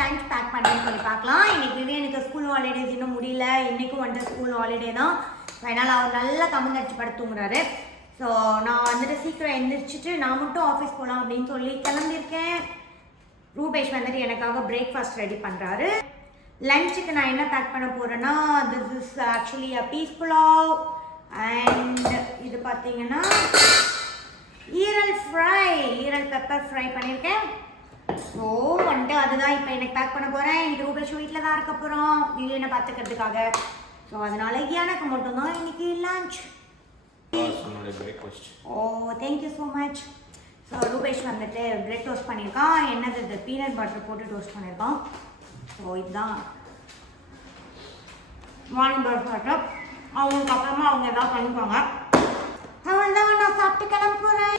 Lunch back பண்ணுறேன்னு சொல்லி பார்க்கலாம். இன்றைக்கி எனக்கு ஸ்கூல் ஹாலிடேஸ் இன்னும் முடியல. இன்றைக்கும் வந்துட்டு ஸ்கூல் ஹாலிடே தான். அதனால் அவர் நல்லா கம்மந்தடிச்சு படுத்து தூங்குறாரு. ஸோ நான் வந்துட்டு சீக்கிரம் எழுந்திரிச்சிட்டு நான் மட்டும் ஆஃபீஸ் போகலாம் அப்படின்னு சொல்லி கிளம்பியிருக்கேன். ரூபேஷ் வந்துட்டு எனக்காக பிரேக்ஃபாஸ்ட் ரெடி பண்ணுறாரு. லஞ்சுக்கு நான் என்ன பேக் பண்ண போகிறேன்னா, this is actually a peas pulao and இது பார்த்தீங்கன்னா ஈரல் பெப்பர் ஃப்ரை பண்ணியிருக்கேன். ஸோ வந்துட்டு அதுதான் இப்போ எனக்கு பேக் பண்ண போகிறேன். இன்னைக்கு ரூபேஷ் வீட்டில் தான் இருக்க போகிறோம் வீடியோனை பார்த்துக்கிறதுக்காக. ஸோ அதனால எனக்கு மட்டும்தான் இன்னைக்கு lunch. Oh thank you so much. So Rupesh வந்துட்டு பிரெட் டோஸ்ட் பண்ணியிருக்கான். என்னது இது பீனட் பட்டர் போட்டு டோஸ்ட் பண்ணியிருக்கான். ஸோ இதுதான் மார்னிங் பிரேக்ஃபாஸ்ட். அவங்களுக்கு அப்புறமா அவங்க எதாவது பண்ணிப்பாங்க. அவன் தான் நான் சாப்பிட்டு கிளம்ப போகிறேன்.